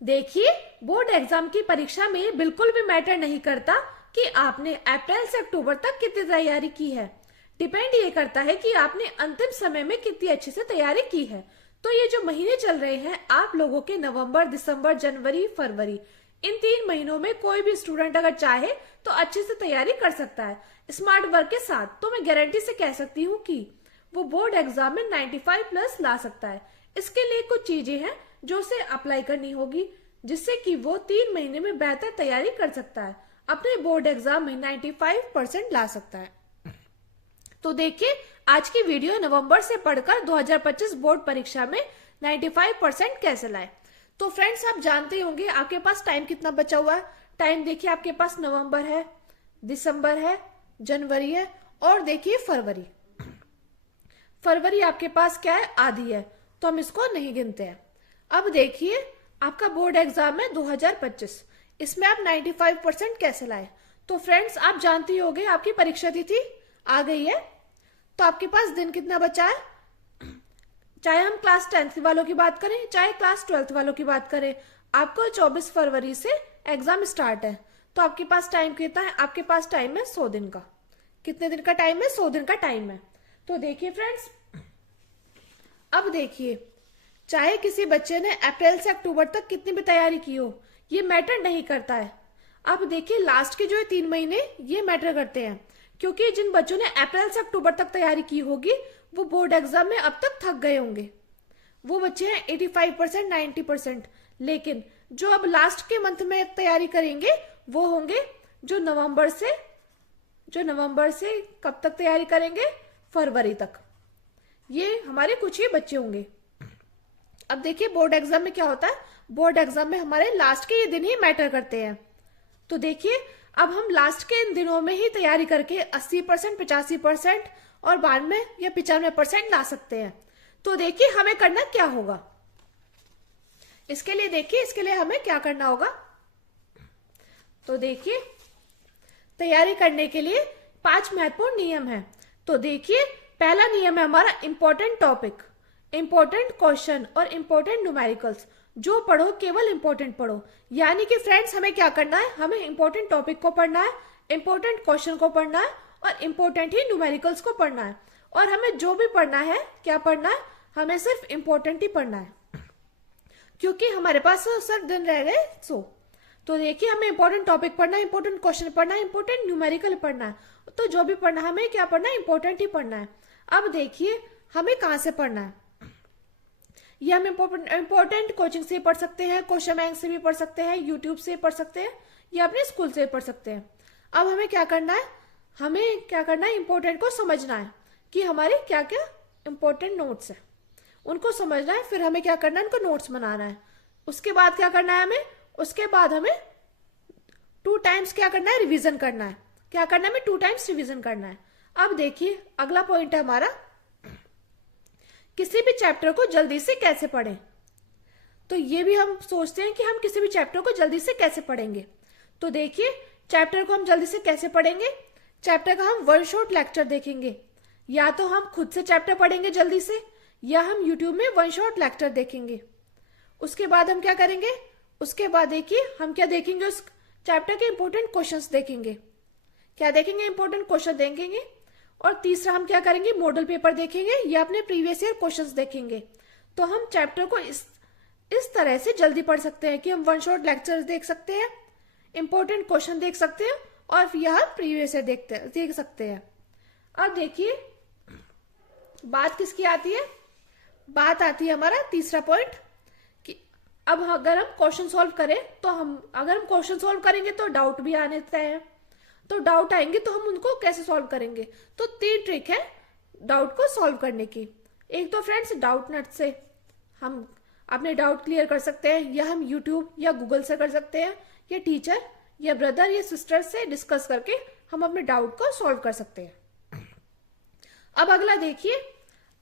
देखिए, board exam की परीक्षा में बिल्कुल भी मैटर नहीं करता कि आपने अप्रैल से अक्टूबर तक कितनी तैयारी की है। डिपेंड ये करता है कि आपने अंतिम समय में कितनी अच्छे से तैयारी की है। तो ये जो महीने चल रहे हैं आप लोगों के, नवंबर, दिसंबर, जनवरी, फरवरी, इन 3 महीनों में कोई भी स्टूडेंट अगर चाहे तो अच्छे से तैयारी कर सकता है स्मार्ट वर्क के साथ। तो मैं गारंटी से कह सकती हूँ कि वो बोर्ड एग्जाम में 95+ ला सकता है। इसके लिए कुछ चीजें हैं जो उसे अप्लाई करनी होगी, जिससे कि वो 3 महीने में बेहतर तैयारी कर सकता है, अपने बोर्ड एग्जाम में 95% ला सकता है। तो देखिए, आज की वीडियो नवंबर से पढ़कर 2025 बोर्ड परीक्षा में 95% कैसे लाए। तो फ्रेंड्स, आप जानते होंगे आपके पास टाइम कितना बचा हुआ है। टाइम देखिए, आपके पास नवंबर है, दिसंबर है, जनवरी है और देखिए फरवरी। फरवरी आपके पास क्या है, आधी है, तो हम इसको नहीं गिनते हैं। अब देखिए, आपका बोर्ड एग्जाम है 2025, इसमें आप 95% कैसे लाए। तो फ्रेंड्स, आप जानती होंगे आपकी परीक्षा तिथि आ गई है, तो आपके पास दिन कितना बचा है। चाहे हम क्लास 10th वालों की बात करें, चाहे क्लास 12th वालों की बात करें, आपको 24 फरवरी से एग्जाम स्टार्ट है। तो आपके पास टाइम कितना है, आपके पास टाइम है 100 दिन का। कितने दिन का टाइम है, 100 दिन का टाइम है। तो देखिए फ्रेंड्स, अब देखिए, चाहे किसी बच्चे ने अप्रैल से अक्टूबर तक कितनी भी तैयारी की हो, ये मैटर नहीं करता है। अब देखिए, लास्ट के जो है 3 महीने ये मैटर करते हैं, क्योंकि जिन बच्चों ने अप्रैल से अक्टूबर तक तैयारी की होगी वो बोर्ड एग्जाम में अब तक थक गए होंगे। वो बच्चे हैं 85%, 90%। लेकिन जो अब लास्ट के मंथ में तैयारी करेंगे वो होंगे जो नवंबर से कब तक तैयारी करेंगे, फरवरी तक। ये हमारे कुछ ही बच्चे होंगे। अब देखिए, बोर्ड एग्जाम में क्या होता है, बोर्ड एग्जाम में हमारे लास्ट के ये दिन ही मैटर करते हैं। तो देखिए, अब हम लास्ट के इन दिनों में ही तैयारी करके 80%, 85% और 92 या 95% ला सकते हैं। तो देखिए, हमें करना क्या होगा। इसके लिए देखिए, इसके लिए हमें क्या करना होगा। तो देखिए, तैयारी करने के लिए 5 महत्वपूर्ण नियम हैं। तो देखिए, पहला नियम है हमारा इंपॉर्टेंट टॉपिक, इंपॉर्टेंट क्वेश्चन और इंपॉर्टेंट न्यूमेरिकल्स। जो पढ़ो केवल इंपॉर्टेंट पढ़ो। यानी कि फ्रेंड्स, हमें क्या करना है, हमें इंपॉर्टेंट टॉपिक को पढ़ना है, इंपॉर्टेंट क्वेश्चन को पढ़ना है और इंपॉर्टेंट ही न्यूमेरिकल्स को पढ़ना है। और हमें जो भी पढ़ना है, क्या पढ़ना है, हमें सिर्फ इंपॉर्टेंट ही पढ़ना है, क्योंकि हमारे पास सिर्फ दिन रह गए 100। तो देखिए, हमें इंपॉर्टेंट टॉपिक पढ़ना है, इंपॉर्टेंट क्वेश्चन पढ़ना है, इंपॉर्टेंट न्यूमेरिकल पढ़ना है। तो जो भी पढ़ना है, हमें क्या पढ़ना है, इंपॉर्टेंट ही पढ़ना है। अब देखिए, हमें कहाँ से पढ़ना है। ये हम इंपॉर्टेंट कोचिंग से पढ़ सकते हैं, क्वेश्चन बैंक से भी पढ़ सकते हैं, यूट्यूब से पढ़ सकते हैं या अपने स्कूल से पढ़ सकते हैं। अब हमें क्या करना है, इंपॉर्टेंट को समझना है कि हमारे क्या क्या इंपॉर्टेंट नोट्स है, उनको समझना है। फिर हमें क्या करना है, उनको नोट्स बनाना है। उसके बाद क्या करना है हमें, उसके बाद हमें 2 टाइम्स क्या करना है, रिवीजन करना है। क्या करना है, हमें 2 टाइम्स रिवीजन करना है। अब देखिए, अगला पॉइंट है हमारा, किसी भी चैप्टर को जल्दी से कैसे पढ़ें। तो ये भी हम सोचते हैं कि हम किसी भी चैप्टर को जल्दी से कैसे पढ़ेंगे। तो देखिए, चैप्टर को हम जल्दी से कैसे पढ़ेंगे, चैप्टर का हम 1 शॉट लेक्चर देखेंगे। या तो हम खुद से चैप्टर पढ़ेंगे जल्दी से, या हम यूट्यूब में 1 शॉट लेक्चर देखेंगे। उसके बाद हम क्या करेंगे, उसके बाद देखिए हम क्या देखेंगे, उस चैप्टर के इंपॉर्टेंट क्वेश्चंस देखेंगे। क्या देखेंगे, इंपॉर्टेंट क्वेश्चन देखेंगे। और तीसरा हम क्या करेंगे, मॉडल पेपर देखेंगे या अपने प्रीवियस ईयर क्वेश्चंस देखेंगे। तो हम चैप्टर को इस तरह से जल्दी पढ़ सकते हैं कि हम 1 शॉट लेक्चर देख सकते हैं, इंपॉर्टेंट क्वेश्चन देख सकते हैं और यह प्रीवियस ईयर देख सकते हैं। अब देखिए, बात किसकी आती है, बात आती है हमारा तीसरा पॉइंट कि अब अगर हम क्वेश्चन सॉल्व करें तो अगर हम क्वेश्चन सॉल्व करेंगे तो डाउट भी आने हैं। तो डाउट आएंगे तो हम उनको कैसे सॉल्व करेंगे। तो 3 ट्रिक है डाउट को सॉल्व करने की। एक तो फ्रेंड्स, डाउट नट से हम अपने डाउट क्लियर कर सकते हैं, या हम यूट्यूब या गूगल से कर सकते हैं, या टीचर या ब्रदर या सिस्टर से डिस्कस करके हम अपने डाउट को सॉल्व कर सकते हैं। अब अगला देखिए,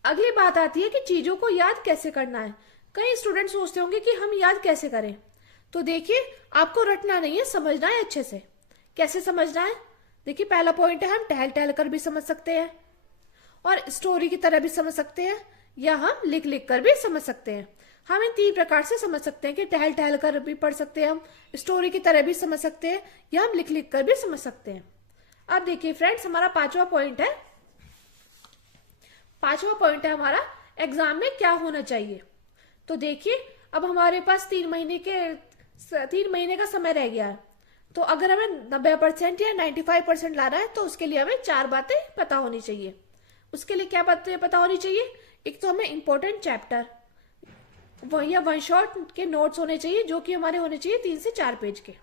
अगली बात आती है कि चीजों को याद कैसे करना है। कई स्टूडेंट सोचते होंगे कि हम याद कैसे करें। तो देखिए, आपको रटना नहीं है, समझना है अच्छे से। कैसे समझना है, देखिए पहला पॉइंट है, हम टहल टहल कर भी समझ सकते हैं और स्टोरी की तरह भी समझ सकते हैं, या हम लिख लिख कर भी समझ सकते हैं। हम इन 3 प्रकार से समझ सकते हैं कि टहल टहल कर भी पढ़ सकते हैं, हम स्टोरी की तरह भी समझ सकते हैं, या हम लिख लिख कर भी समझ सकते हैं। अब देखिए फ्रेंड्स, हमारा पांचवा पॉइंट है हमारा एग्जाम में क्या होना चाहिए। तो देखिए, अब हमारे पास 3 महीने का समय रह गया है। तो अगर हमें 90% या 95% लाना है तो उसके लिए हमें 4 बातें पता होनी चाहिए। उसके लिए क्या बातें पता होनी चाहिए? एक तो हमें इंपॉर्टेंट चैप्टर या वन शॉट के नोट्स होने चाहिए, जो कि हमारे होने चाहिए 3 से 4 पेज के।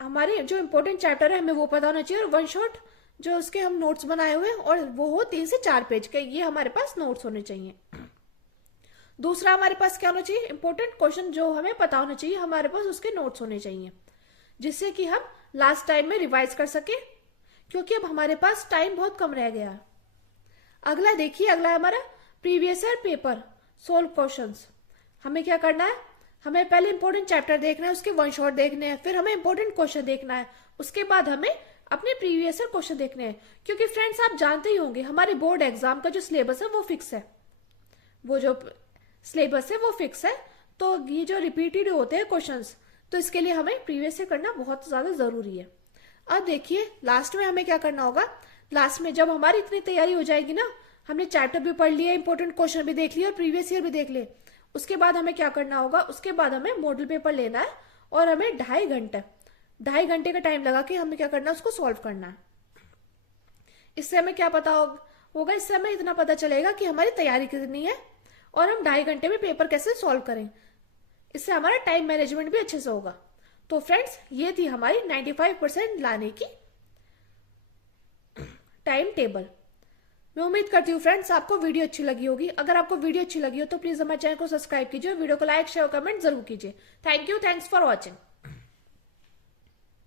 हमारे जो इंपॉर्टेंट चैप्टर है हमें वो पता होना चाहिए, और वन शॉट जो उसके हम नोट्स बनाए हुए हैं और वो हो 3 से 4 पेज के, ये हमारे पास नोट्स होने चाहिए। दूसरा हमारे पास क्या होना चाहिए? इंपॉर्टेंट क्वेश्चन जो हमें पता होना चाहिए, हमारे पास उसके नोट्स होने चाहिए, जिससे कि हम लास्ट टाइम में रिवाइज कर सके, क्योंकि अब हमारे पास टाइम बहुत कम रह गया है। अगला देखिए, अगला हमारा previous year paper solve questions. हमें क्या करना है? हमें पहले इंपॉर्टेंट चैप्टर देखना है, उसके वन शॉट देखने हैं, फिर हमें इंपॉर्टेंट क्वेश्चन देखना है, उसके बाद हमें अपने प्रीवियस ईयर क्वेश्चन देखने हैं। क्योंकि फ्रेंड्स, आप जानते ही होंगे हमारे बोर्ड एग्जाम का जो सिलेबस है वो फिक्स है, तो ये जो रिपीटेड होते हैं क्वेश्चंस, तो इसके लिए हमें प्रीवियस ईयर करना बहुत ज्यादा जरूरी है। अब देखिए, लास्ट में हमें क्या करना होगा? लास्ट में जब हमारी इतनी तैयारी हो जाएगी ना, हमने चैप्टर भी पढ़ लिया, इंपॉर्टेंट क्वेश्चन भी देख लिया और प्रीवियस ईयर भी देख लिए, उसके बाद हमें क्या करना होगा? उसके बाद हमें मॉडल पेपर लेना है और हमें 2.5 घंटे का टाइम लगा के हमें क्या करना है? उसको सॉल्व करना है। इससे हमें क्या पता होगा? इससे हमें इतना पता चलेगा कि हमारी तैयारी कितनी है और हम 2.5 घंटे में पेपर कैसे सॉल्व करें। इससे हमारा टाइम मैनेजमेंट भी अच्छे से होगा। तो फ्रेंड्स, ये थी हमारी 95% लाने की टाइम टेबल। मैं उम्मीद करती हूँ फ्रेंड्स आपको वीडियो अच्छी लगी होगी। अगर आपको वीडियो अच्छी लगी हो तो प्लीज हमारे चैनल को सब्सक्राइब कीजिए, वीडियो को लाइक शेयर कमेंट जरूर कीजिए। Thank you, thanks for watching.